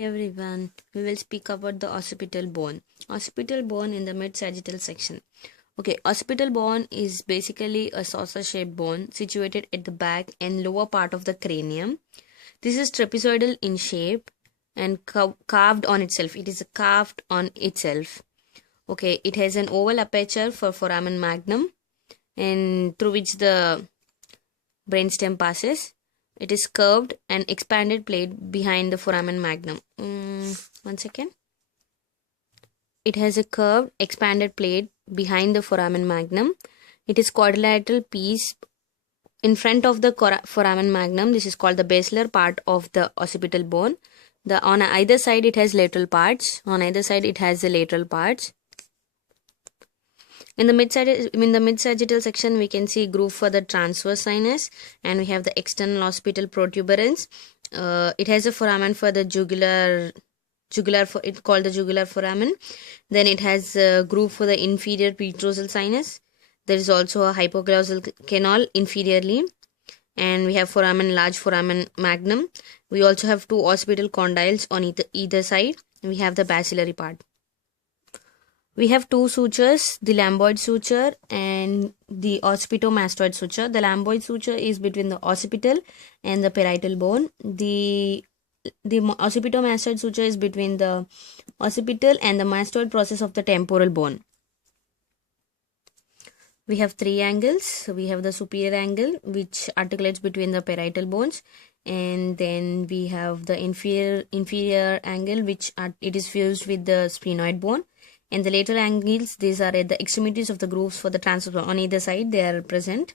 Everyone, we will speak about the occipital bone. Occipital bone in the mid-sagittal section. Okay, occipital bone is basically a saucer-shaped bone situated at the back and lower part of the cranium. This is trapezoidal in shape and carved on itself. It is carved on itself. Okay, it has an oval aperture for foramen magnum and through which the brainstem passes. It is curved and expanded plate behind the foramen magnum. One second. It has a curved expanded plate behind the foramen magnum. It is quadrilateral piece in front of the foramen magnum. This is called the basilar part of the occipital bone. On either side it has lateral parts. On either side it has the lateral parts. In the mid-sagittal section, we can see groove for the transverse sinus, and we have the external occipital protuberance. It has a foramen for the jugular. It's called the jugular foramen. Then it has a groove for the inferior petrosal sinus. There is also a hypoglossal canal inferiorly, and we have large foramen magnum. We also have two occipital condyles on either side. We have the basilar part. We have two sutures, the lambdoid suture and the occipitomastoid suture. The lambdoid suture is between the occipital and the parietal bone. The occipitomastoid suture is between the occipital and the mastoid process of the temporal bone. We have three angles. We have the superior angle, which articulates between the parietal bones, and then we have the inferior angle, which it is fused with the sphenoid bone. And the lateral angles, these are at the extremities of the grooves for the transverse. On either side they are present,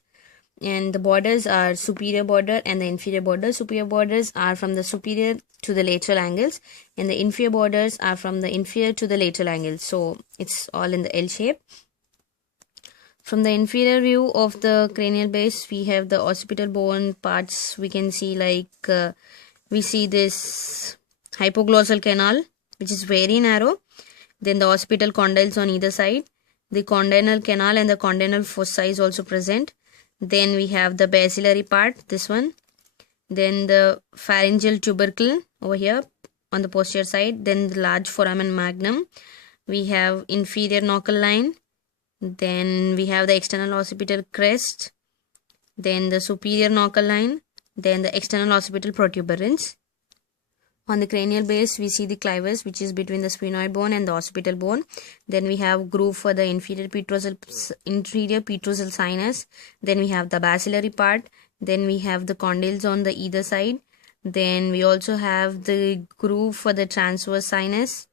and the borders are superior border and the inferior border. Superior borders are from the superior to the lateral angles, and the inferior borders are from the inferior to the lateral angles. So it's all in the L shape. From the inferior view of the cranial base, we have the occipital bone parts. We can see we see this hypoglossal canal, which is very narrow. Then the occipital condyles on either side. The condyle canal and the condyle fossa is also present. Then we have the basilar part, this one. Then the pharyngeal tubercle over here on the posterior side. Then the large foramen magnum. We have inferior knuckle line. Then we have the external occipital crest. Then the superior knuckle line. Then the external occipital protuberance. On the cranial base, we see the clivus, which is between the sphenoid bone and the occipital bone. Then we have groove for the inferior petrosal sinus. Then we have the basilar part. Then we have the condyles on the either side. Then we also have the groove for the transverse sinus.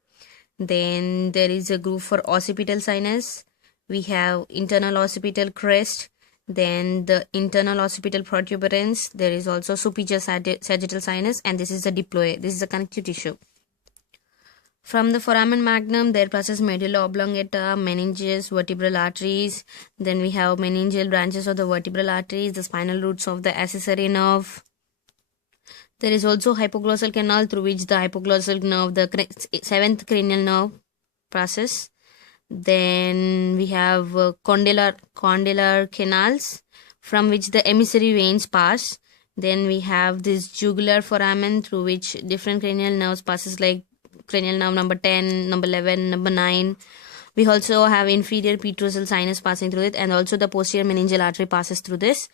Then there is a groove for occipital sinus. We have internal occipital crest. Then the internal occipital protuberance. There is also superior sagittal sinus, and this is the diploe. This is the connective tissue. From the foramen magnum, there passes medulla oblongata, meninges, vertebral arteries. Then we have meningeal branches of the vertebral arteries, the spinal roots of the accessory nerve. There is also hypoglossal canal through which the hypoglossal nerve, the 7th cranial nerve, passes. Then we have condylar canals from which the emissary veins pass. Then we have this jugular foramen through which different cranial nerves passes, like cranial nerve number 10, number 11, number 9. We also have inferior petrosal sinus passing through it, and also the posterior meningeal artery passes through this.